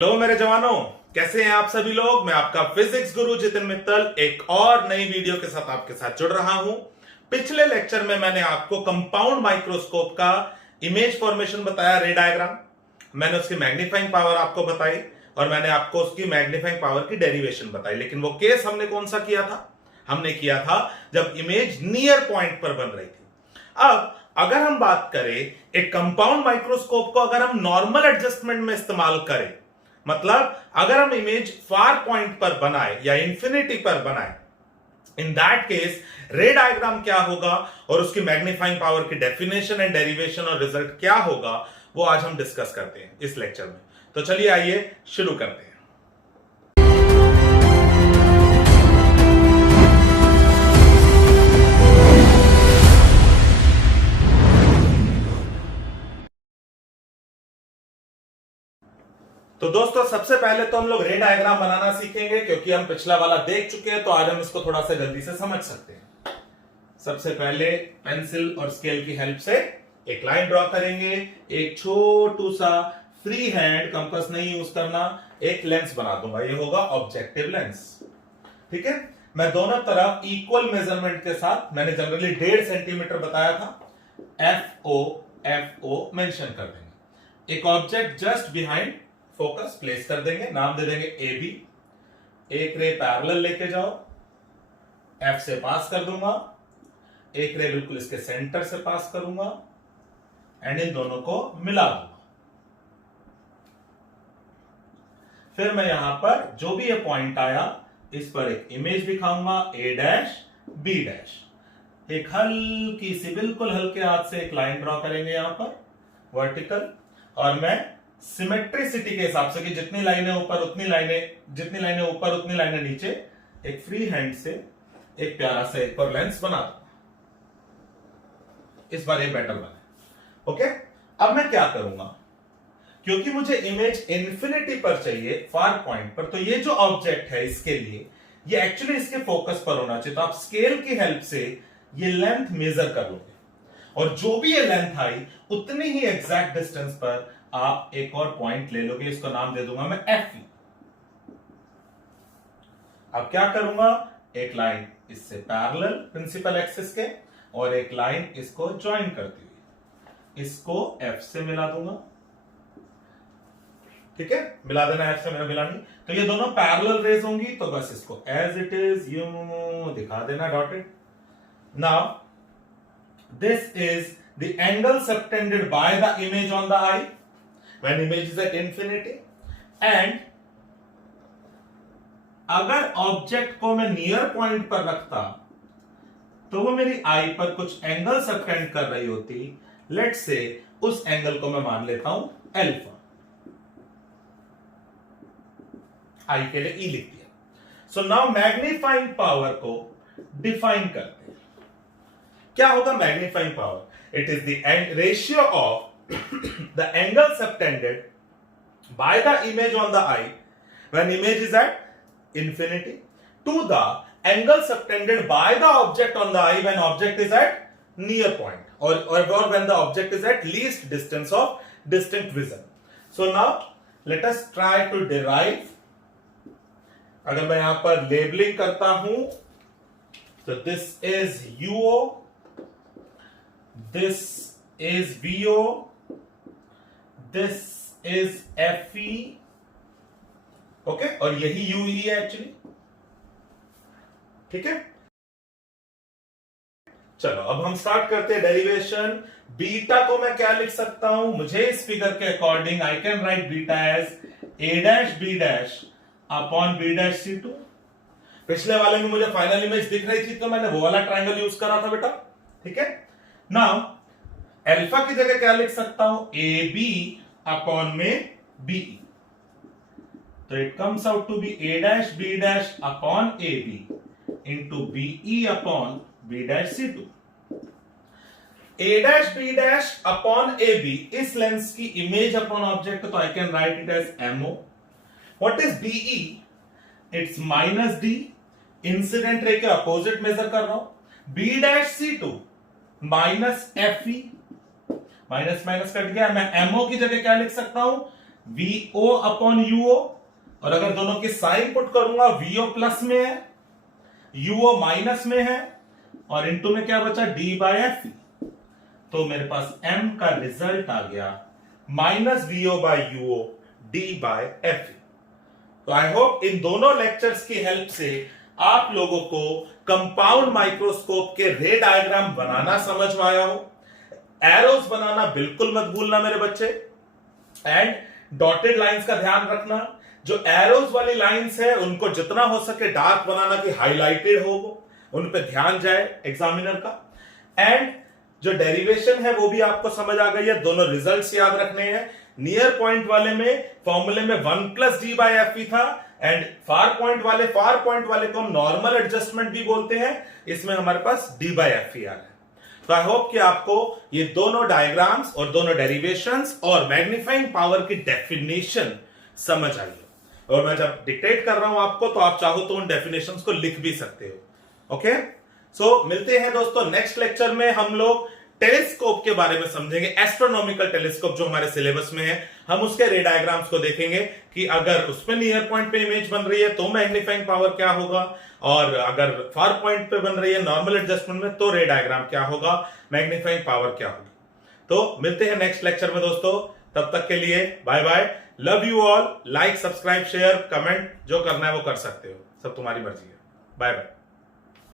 Hello मेरे जवानों, कैसे हैं आप सभी लोग। मैं आपका फिजिक्स गुरु जितिन मित्तल एक और नई वीडियो के साथ आपके साथ जुड़ रहा हूं। पिछले लेक्चर में मैंने आपको कंपाउंड माइक्रोस्कोप का इमेज फॉर्मेशन बताया, रे डायग्राम। मैंने उसकी मैग्नीफाइंग पावर आपको बताई और मैंने आपको उसकी मैग्नीफाइंग पावर की डेरिवेशन बताई। लेकिन वो केस हमने कौन सा किया था? हमने किया था जब इमेज नियर पॉइंट पर बन रही थी। अब अगर हम बात करें एक कंपाउंड माइक्रोस्कोप को अगर हम नॉर्मल एडजस्टमेंट में इस्तेमाल करें, मतलब अगर हम इमेज फार पॉइंट पर बनाए या इंफिनिटी पर बनाए, इन दैट केस रे डायग्राम क्या होगा और उसकी मैग्नीफाइंग पावर की डेफिनेशन एंड डेरिवेशन और रिजल्ट क्या होगा, वो आज हम डिस्कस करते हैं इस लेक्चर में। तो चलिए आइए शुरू करते हैं। तो दोस्तों सबसे पहले तो हम लोग रे डायग्राम बनाना सीखेंगे, क्योंकि हम पिछला वाला देख चुके हैं, तो आज हम इसको थोड़ा सा जल्दी से समझ सकते हैं। सबसे पहले पेंसिल और स्केल की हेल्प से एक लाइन ड्रॉ करेंगे। एक छोटू सा फ्री हैंड, कंपास नहीं यूज करना, एक लेंस बना दूंगा। ये होगा ऑब्जेक्टिव लेंस। ठीक है, मैं दोनों तरफ इक्वल मेजरमेंट के साथ, मैंने जनरली 1.5 सेंटीमीटर बताया था, एफ ओ मेंशन कर देंगे। एक object just behind focus place कर देंगे, नाम दे देंगे ए बी। एक रे पैरेलल लेके जाओ, एफ से पास कर दूंगा, एक रे बिल्कुल इसके सेंटर से पास करूंगा एंड इन दोनों को मिला दूंगा। फिर मैं यहां पर जो भी ये पॉइंट आया, इस पर एक इमेज दिखाऊंगा, ए डैश बी डैश। एक हल्की सी, बिल्कुल हल्के हाथ से एक लाइन ड्रॉ करेंगे यहां पर वर्टिकल, और मैं सिमेट्रिसिटी के हिसाब से कि जितनी लाइनें ऊपर उतनी लाइनें नीचे, एक फ्री हैंड से एक प्यारा सा एक और लेंस बना दूंगा। इस बार ये बेटर बना। ओके, अब मैं क्या करूंगा, क्योंकि मुझे इमेज इंफिनिटी पर चाहिए, फार पॉइंट पर, तो ये जो ऑब्जेक्ट है इसके लिए ये एक्चुअली इसके फोकस पर होना चाहिए। तो आप स्केल की हेल्प से ये लेंथ मेजर कर लोगे और जो भी ये लेंथ आई उतनी ही एग्जैक्ट डिस्टेंस पर आप एक और पॉइंट ले लोगे। इसको नाम दे दूंगा मैं एफ ई। अब क्या करूंगा, एक लाइन इससे पैरेलल प्रिंसिपल एक्सिस के और एक लाइन इसको ज्वाइन करती हुई, इसको एफ से मिला दूंगा। ठीक है, मिला देना, एफ से मेरा मिलानी। तो ये दोनों पैरेलल रेज होंगी, तो बस इसको एज इट इज यूं दिखा देना, dotted. Now this is the angle subtended by the image on the I when image is at infinity, and अगर ऑब्जेक्ट को मैं नियर पॉइंट पर रखता तो वो मेरी आई पर कुछ एंगल सबटेंड कर रही होती। लेट्स से उस एंगल को मैं मान लेता हूं अल्फा, आई के लिए ई लिख दिया। सो नाउ मैग्नीफाइंग पावर को डिफाइन करते हैं। क्या होगा magnifying power? It is the ratio of the angle subtended by the image on the eye when image is at infinity to the angle subtended by the object on the eye when object is at near point, or when the object is at least distance of distant vision. So now let us try to derive. अगर मैं यहां पर labelling करता हूं तो this is UO, this is VO, this is FE, okay, और यही UE है एक्चुअली। ठीक है, चलो अब हम स्टार्ट करते हैं डेरिवेशन। बीटा को मैं क्या लिख सकता हूं? मुझे इस फिगर के according I can write beta as A dash B dash upon B dash C2। पिछले वाले में मुझे फाइनल इमेज दिख रही थी तो मैंने वो वाला ट्राइंगल यूज करा था बेटा। ठीक है, नाउ अल्फा की जगह क्या लिख सकता हूं? AB अपॉन में BE, तो it comes out to be A dash B dash upon AB into BE upon B dash C2। A dash B dash upon AB इस लेंस की इमेज अपॉन ऑब्जेक्ट, तो I can write it as MO। What is BE? It's minus D, incident ray के opposite measure कर रहा हूं। B dash C2 minus FE, minus minus cut गया। मैं MO की जगह क्या लिख सकता हूं? VO अपॉन UO, और अगर दोनों की साइन पुट करूंगा VO प्लस में है, UO माइनस में है, और इनटू में क्या बचा D/F, तो मेरे पास M का रिजल्ट आ गया माइनस VO/UO D/F। तो आई होप इन दोनों लेक्चर्स की हेल्प से आप लोगों को कंपाउंड माइक्रोस्कोप के रे डायग्राम बनाना समझ में आया हो। एरोस बनाना बिल्कुल मत भूलना मेरे बच्चे, एंड डॉटेड लाइंस का ध्यान रखना। जो एरोस वाली लाइंस है उनको जितना हो सके डार्क बनाना कि हाईलाइटेड हो, वो उन पे ध्यान जाए एग्जामिनर का। एंड जो डेरिवेशन है वो भी आपको समझ आ गई है, दोनों रिजल्ट्स याद रखने हैं। नियर पॉइंट वाले में फॉर्मूले में 1 प्लस D/F था, एंड फार पॉइंट वाले को हम नॉर्मल एडजस्टमेंट भी बोलते हैं, इसमें हमारे पास D/F आ रहा है। तो आई होप कि आपको ये दोनों डायग्राम्स और दोनों डेरिवेशंस और मैग्नीफाइंग पावर की डेफिनेशन समझ आई हो। और मैं जब डिक्टेट कर रहा हूं आपको, तो आप चाहो तो उन डेफिनेशंस को लिख भी सकते हो। ओके, सो मिलते हैं दोस्तों नेक्स्ट लेक्चर में। हम लोग टेलीस्कोप के बारे में समझेंगे, एस्ट्रोनॉमिकल टेलीस्कोप जो हमारे सिलेबस में है, हम उसके रे डायग्राम्स को देखेंगे कि अगर उसमें नियर पॉइंट पे इमेज बन रही है तो मैग्नीफाइंग पावर क्या होगा, और अगर फार पॉइंट पे बन रही है नॉर्मल एडजस्टमेंट में तो रे डायग्राम क्या होगा, मैग्नीफाइंग पावर क्या होगी। तो मिलते हैं नेक्स्ट लेक्चर में दोस्तों, तब तक के लिए bye bye, love you all. Like, subscribe, share, comment जो करना है वो कर सकते हो, सब तुम्हारी मर्जी है। Bye bye.